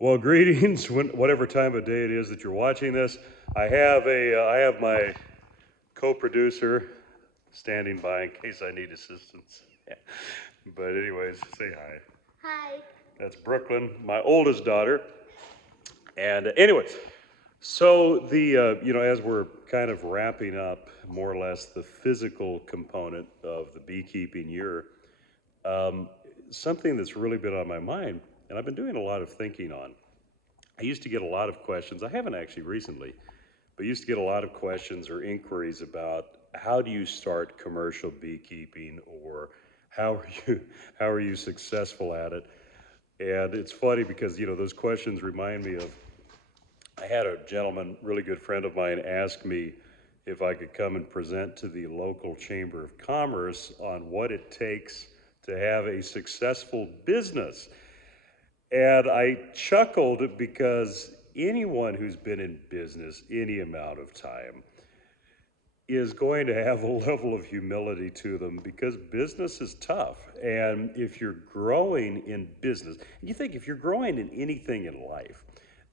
Well, greetings, whatever time of day it is that you're watching this. I have my co-producer standing by in case I need assistance. But anyways, say hi. Hi. That's Brooklyn, my oldest daughter. And anyways, so as we're kind of wrapping up more or less the physical component of the beekeeping year, um, something that's really been on my mind, and I've been doing a lot of thinking on. I used to get a lot of questions. I haven't actually recently, but used to get a lot of questions or inquiries about how do you start commercial beekeeping, or how are you how are you successful at it? And it's funny because those questions remind me of, I had a gentleman, really good friend of mine, ask me if I could come and present to the local Chamber of Commerce on what it takes to have a successful business. And I chuckled because anyone who's been in business any amount of time is going to have a level of humility to them, because business is tough. And if you're growing in business, you think if you're growing in anything in life,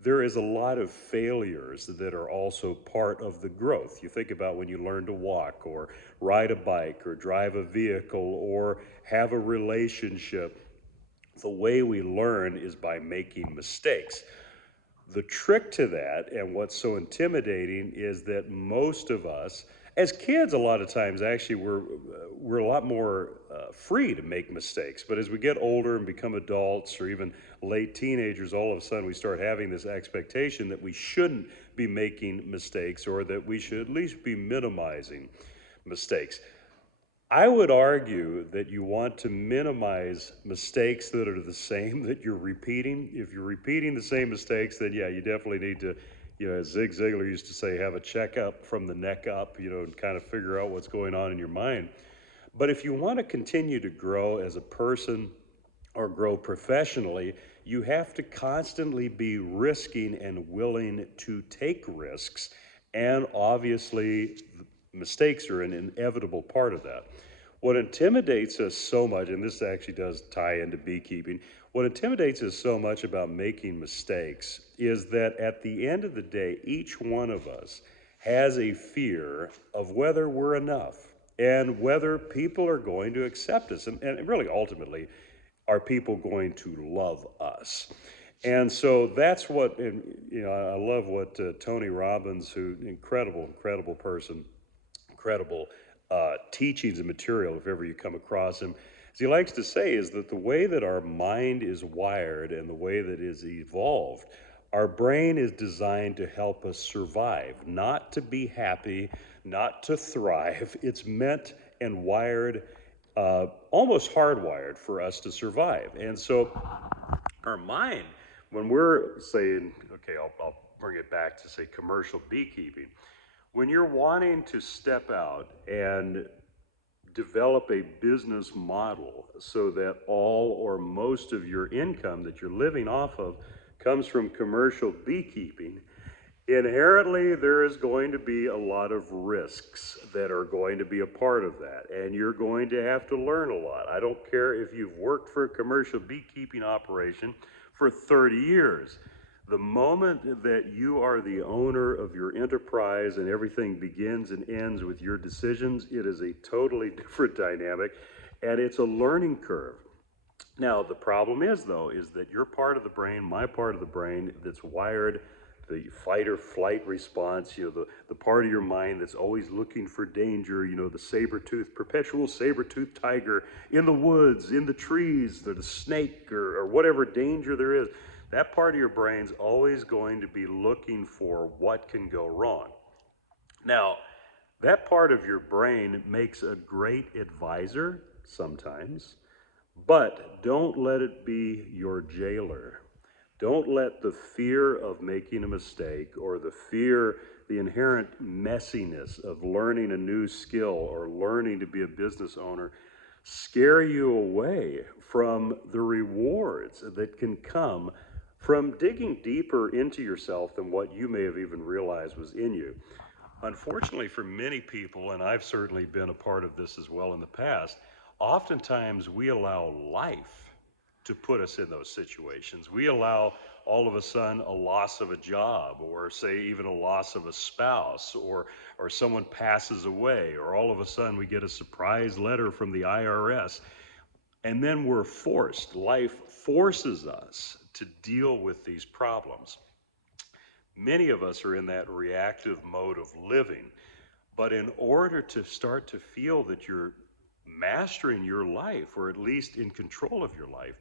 there is a lot of failures that are also part of the growth. You think about when you learn to walk or ride a bike or drive a vehicle or have a relationship. The way we learn is by making mistakes. The trick to that, and what's so intimidating, is that most of us, as kids, a lot of times actually we're a lot more free to make mistakes. But as we get older and become adults, or even late teenagers, all of a sudden we start having this expectation that we shouldn't be making mistakes, or that we should at least be minimizing mistakes. I would argue that you want to minimize mistakes that are the same that you're repeating. If you're repeating the same mistakes, then yeah, you definitely need to, as Zig Ziglar used to say, have a checkup from the neck up, and kind of figure out what's going on in your mind. But if you want to continue to grow as a person or grow professionally, you have to constantly be risking and willing to take risks. And obviously, mistakes are an inevitable part of that. What intimidates us so much, and this actually does tie into beekeeping, what intimidates us so much about making mistakes is that at the end of the day, each one of us has a fear of whether we're enough and whether people are going to accept us. And really, ultimately, are people going to love us? And so that's what, and, I love what Tony Robbins, who incredible person, incredible teachings and material, if ever you come across him, as he likes to say, is that the way that our mind is wired and the way that is evolved, our brain is designed to help us survive, not to be happy, not to thrive. It's meant and wired, almost hardwired for us to survive. And so our mind, when we're saying, okay, I'll bring it back to say commercial beekeeping, when you're wanting to step out and develop a business model so that all or most of your income that you're living off of comes from commercial beekeeping, inherently there is going to be a lot of risks that are going to be a part of that, and you're going to have to learn a lot. I don't care if you've worked for a commercial beekeeping operation for 30 years. The moment that you are the owner of your enterprise and everything begins and ends with your decisions, it is a totally different dynamic, and it's a learning curve. Now, the problem is, though, is that your part of the brain, my part of the brain that's wired, the fight or flight response, the part of your mind that's always looking for danger, the perpetual saber-toothed tiger in the woods, in the trees, the snake, or whatever danger there is, that part of your brain's always going to be looking for what can go wrong. Now, that part of your brain makes a great advisor sometimes, but don't let it be your jailer. Don't let the fear of making a mistake, or the inherent messiness of learning a new skill or learning to be a business owner, scare you away from the rewards that can come from digging deeper into yourself than what you may have even realized was in you. Unfortunately, for many people, and I've certainly been a part of this as well in the past, oftentimes we allow life to put us in those situations. We allow all of a sudden a loss of a job, or say even a loss of a spouse, or someone passes away, or all of a sudden we get a surprise letter from the IRS. And then we're forced, life forces us to deal with these problems. Many of us are in that reactive mode of living. But in order to start to feel that you're mastering your life, or at least in control of your life,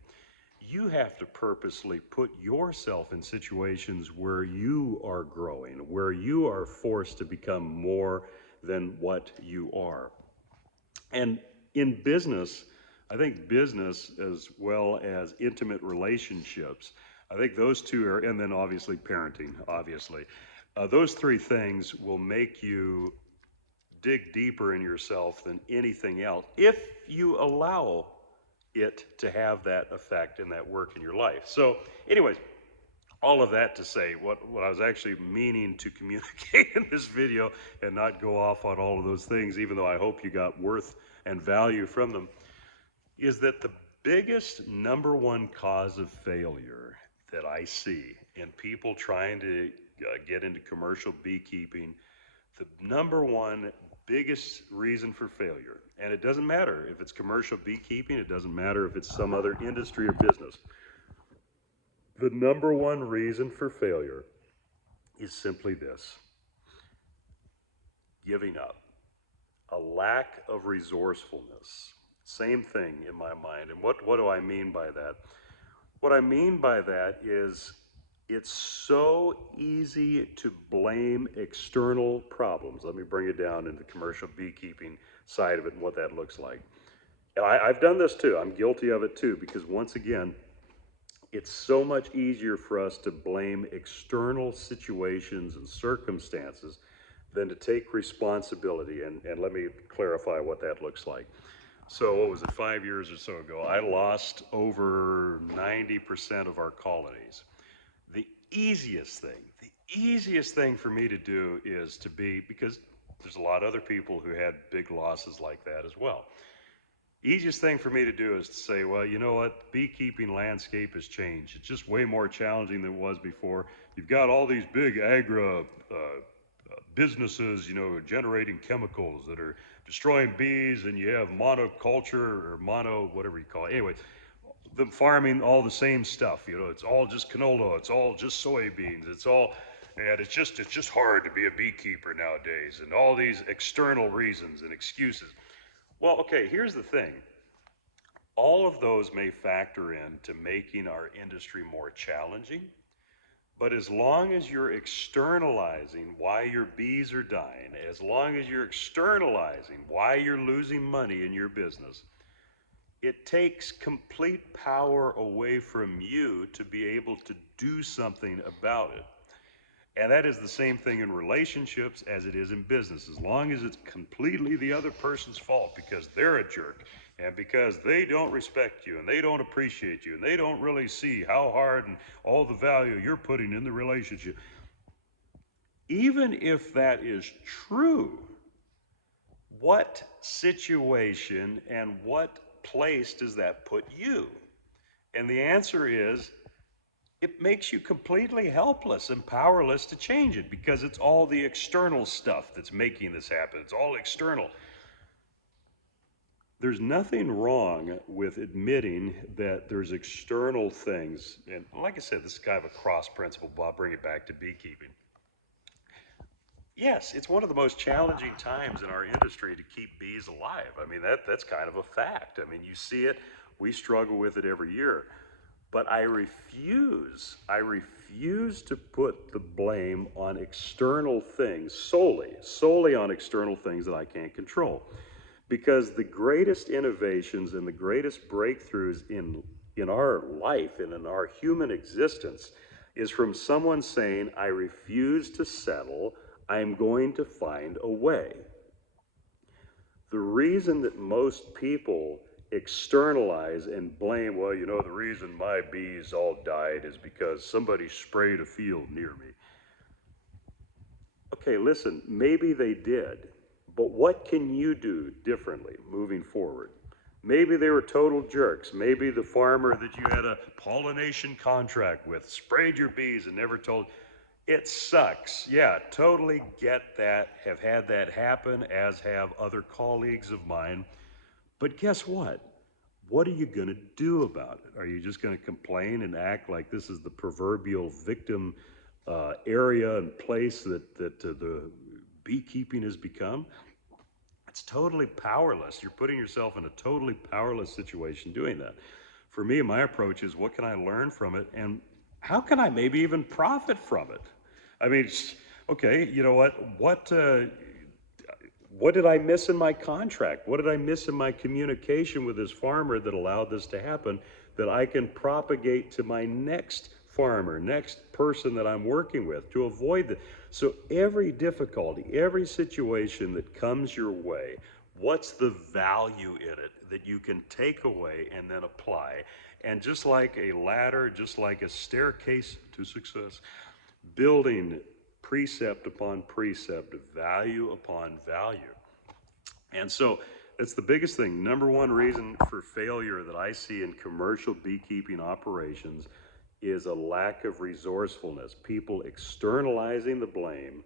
you have to purposely put yourself in situations where you are growing, where you are forced to become more than what you are. And in business, I think business as well as intimate relationships, I think those two are, and then obviously parenting, obviously, those three things will make you dig deeper in yourself than anything else if you allow it to have that effect and that work in your life. So, anyways, all of that to say, what I was actually meaning to communicate in this video and not go off on all of those things, even though I hope you got worth and value from them, is that the biggest number one cause of failure that I see in people trying to get into commercial beekeeping, the number one biggest reason for failure, and it doesn't matter if it's commercial beekeeping, it doesn't matter if it's some other industry or business, the number one reason for failure is simply this: giving up, a lack of resourcefulness. Same thing in my mind. And what do I mean by that? What I mean by that is it's so easy to blame external problems. Let me bring it down into the commercial beekeeping side of it and what that looks like. And I've done this too. I'm guilty of it too, because once again, it's so much easier for us to blame external situations and circumstances than to take responsibility. And let me clarify what that looks like. So what was it, 5 years or so ago, I lost over 90% of our colonies. The easiest thing for me to do is to be, because there's a lot of other people who had big losses like that as well. Easiest thing for me to do is to say, well, you know what? Beekeeping landscape has changed. It's just way more challenging than it was before. You've got all these big businesses, generating chemicals that are destroying bees, and you have monoculture or mono, whatever you call it. Anyway, the farming all the same stuff. It's all just canola. It's all just soybeans. And it's just hard to be a beekeeper nowadays, and all these external reasons and excuses. Well, okay, here's the thing. All of those may factor into making our industry more challenging, but as long as you're externalizing why your bees are dying, as long as you're externalizing why you're losing money in your business, it takes complete power away from you to be able to do something about it. And that is the same thing in relationships as it is in business. As long as it's completely the other person's fault because they're a jerk and because they don't respect you and they don't appreciate you and they don't really see how hard and all the value you're putting in the relationship. Even if that is true, what situation and what place does that put you? And the answer is, it makes you completely helpless and powerless to change it, because it's all the external stuff that's making this happen. It's all external. There's nothing wrong with admitting that there's external things. And like I said, this is kind of a cross principle, but I'll bring it back to beekeeping. Yes, it's one of the most challenging times in our industry to keep bees alive. I mean, that's kind of a fact. I mean, you see it, we struggle with it every year. But I refuse to put the blame on external things, solely on external things that I can't control. Because the greatest innovations and the greatest breakthroughs in our life and in our human existence is from someone saying, I refuse to settle, I'm going to find a way. The reason that most people externalize and blame, well, the reason my bees all died is because somebody sprayed a field near me. Okay, listen, maybe they did, but what can you do differently moving forward? Maybe they were total jerks. Maybe the farmer that you had a pollination contract with sprayed your bees and never told. It sucks. Yeah, totally get that. Have had that happen, as have other colleagues of mine. But guess what? What are you going to do about it? Are you just going to complain and act like this is the proverbial victim area and place that the beekeeping has become? It's totally powerless. You're putting yourself in a totally powerless situation doing that. For me, my approach is what can I learn from it and how can I maybe even profit from it? I mean, okay, you know what? What did I miss in my contract? What did I miss in my communication with this farmer that allowed this to happen that I can propagate to my next farmer, next person that I'm working with to avoid that? So every difficulty, every situation that comes your way, what's the value in it that you can take away and then apply? And just like a ladder, just like a staircase to success, building precept upon precept, value upon value. And so it's the biggest thing. Number one reason for failure that I see in commercial beekeeping operations is a lack of resourcefulness. People externalizing the blame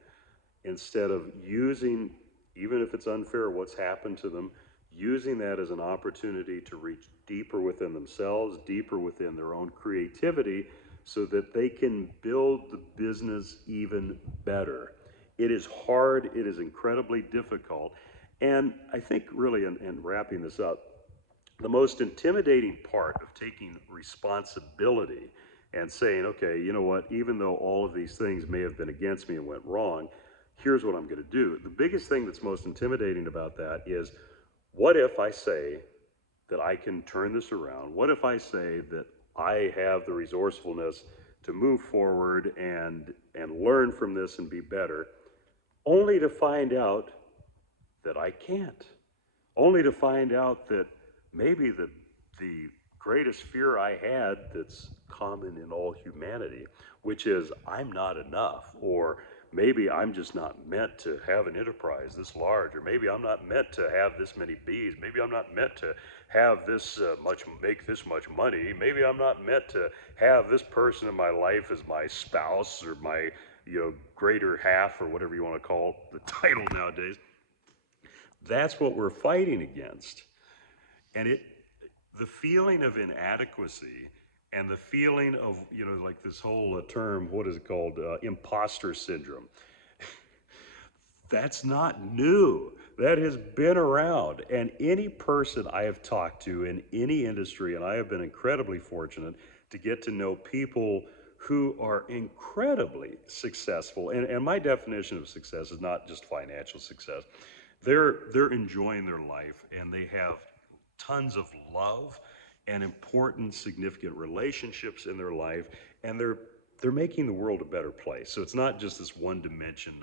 instead of using, even if it's unfair, what's happened to them, using that as an opportunity to reach deeper within themselves, deeper within their own creativity, so that they can build the business even better. It is hard, it is incredibly difficult. And I think, really, in wrapping this up, the most intimidating part of taking responsibility and saying, okay, you know what, even though all of these things may have been against me and went wrong, here's what I'm going to do. The biggest thing that's most intimidating about that is, what if I say that I can turn this around? What if I say that I have the resourcefulness to move forward and learn from this and be better, only to find out that I can't, only to find out that maybe the greatest fear I had that's common in all humanity, which is I'm not enough, or maybe I'm just not meant to have an enterprise this large, or maybe I'm not meant to have this many bees, maybe I'm not meant to have this make this much money, maybe I'm not meant to have this person in my life as my spouse or my greater half, or whatever you want to call the title nowadays. That's what we're fighting against. And the feeling of inadequacy and the feeling of, like this whole term, what is it called? Imposter syndrome. That's not new. That has been around. And any person I have talked to in any industry, and I have been incredibly fortunate to get to know people who are incredibly successful. And my definition of success is not just financial success. They're enjoying their life and they have tons of love and important, significant relationships in their life, and they're making the world a better place. So it's not just this one dimension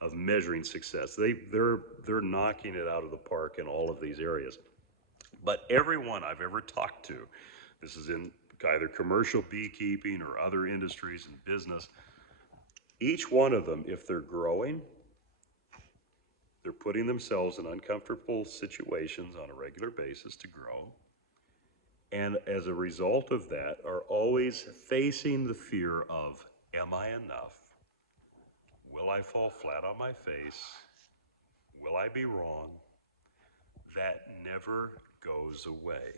of measuring success. They're knocking it out of the park in all of these areas. But everyone I've ever talked to, this is in either commercial beekeeping or other industries and business, each one of them, if they're growing, they're putting themselves in uncomfortable situations on a regular basis to grow. And as a result of that, are always facing the fear of, am I enough? Will I fall flat on my face? Will I be wrong? That never goes away.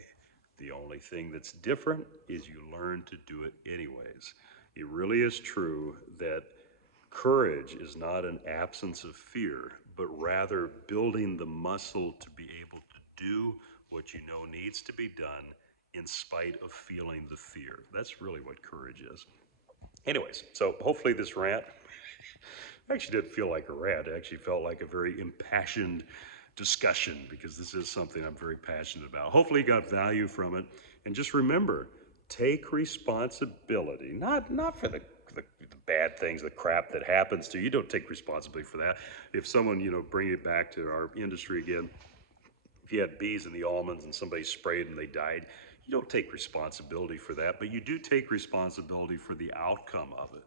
The only thing that's different is you learn to do it anyways. It really is true that courage is not an absence of fear, but rather building the muscle to be able to do what you know needs to be done in spite of feeling the fear. That's really what courage is. Anyways, so hopefully this rant actually didn't feel like a rant. It actually felt like a very impassioned discussion, because this is something I'm very passionate about. Hopefully you got value from it. And just remember, take responsibility, not for the bad things, the crap that happens to you. You don't take responsibility for that. If someone, bring it back to our industry again, if you had bees in the almonds and somebody sprayed and they died, you don't take responsibility for that, but you do take responsibility for the outcome of it,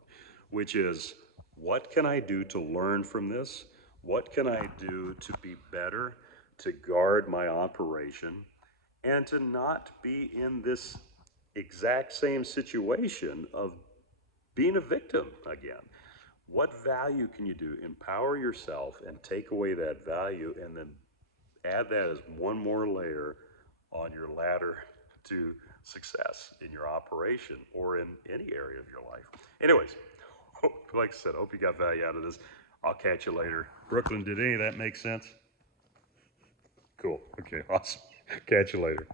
which is, what can I do to learn from this? What can I do to be better, to guard my operation? and to not be in this exact same situation of being a victim again. What value can you do? Empower yourself and take away that value, and then add that as one more layer on your ladder to success in your operation or in any area of your life. Anyways, like I said, I hope you got value out of this. I'll catch you later. Brooklyn, did any of that make sense? Cool. Okay, awesome. Catch you later.